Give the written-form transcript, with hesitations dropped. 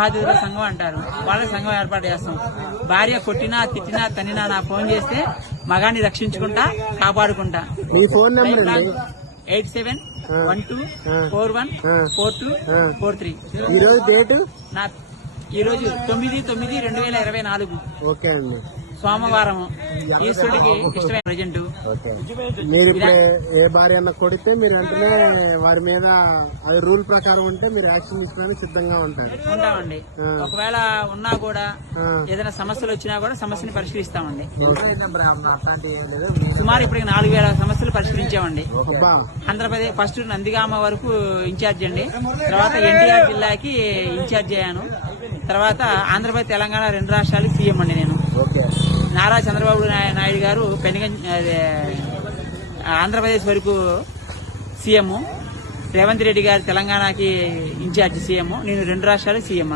బాధితుల సంఘం అంటారు. వాళ్ళ సంఘం ఏర్పాటు చేస్తాం. భార్య కొట్టినా తిట్టినా తన్నినా నా ఫోన్ చేస్తే మగాన్ని రక్షించుకుంటా కాపాడుకుంటా. మీ ఫోన్ నెంబర్ అండి 8712414243. ఈ రోజు డేటు ఈ రోజు 9/9/2024 ఓకే అండి. సోమవారం. ఈశ్వరుడికి ఇష్టమైన ప్రజెంట్. మీరు ఇప్పుడు ఏ భార్య అన్న కొడితే మీరు వెంటనే వారి మీద అది రూల్ ప్రకారం ఉంటే మీరు యాక్షన్ తీసుకోవడానికి సిద్ధంగా ఉంటామండి. ఒకవేళ ఉన్నా కూడా ఏదైనా సమస్యలు వచ్చినా కూడా సమస్యని పరిష్కరిస్తామండి. సుమారు ఇప్పటికి 4000 సమస్యలు పరిష్కరించామండి. ఆంధ్రప్రదేశ్ ఫస్ట్ నందిగామ వరకు ఇన్ఛార్జ్ అండి. తర్వాత ఎన్టీఆర్ జిల్లాకి ఇన్ఛార్జ్ అయ్యాను. తర్వాత ఆంధ్రప్రదేశ్ తెలంగాణ 2 రాష్ట్రాలకి సీఎం అండి నేను. నారా చంద్రబాబు నాయుడు గారు ఆంధ్రప్రదేశ్ వరకు సీఎం, రేవంత్ రెడ్డి గారు తెలంగాణకి ఇన్ఛార్జ్ సీఎం, నేను 2 రాష్ట్రాలకు సీఎం.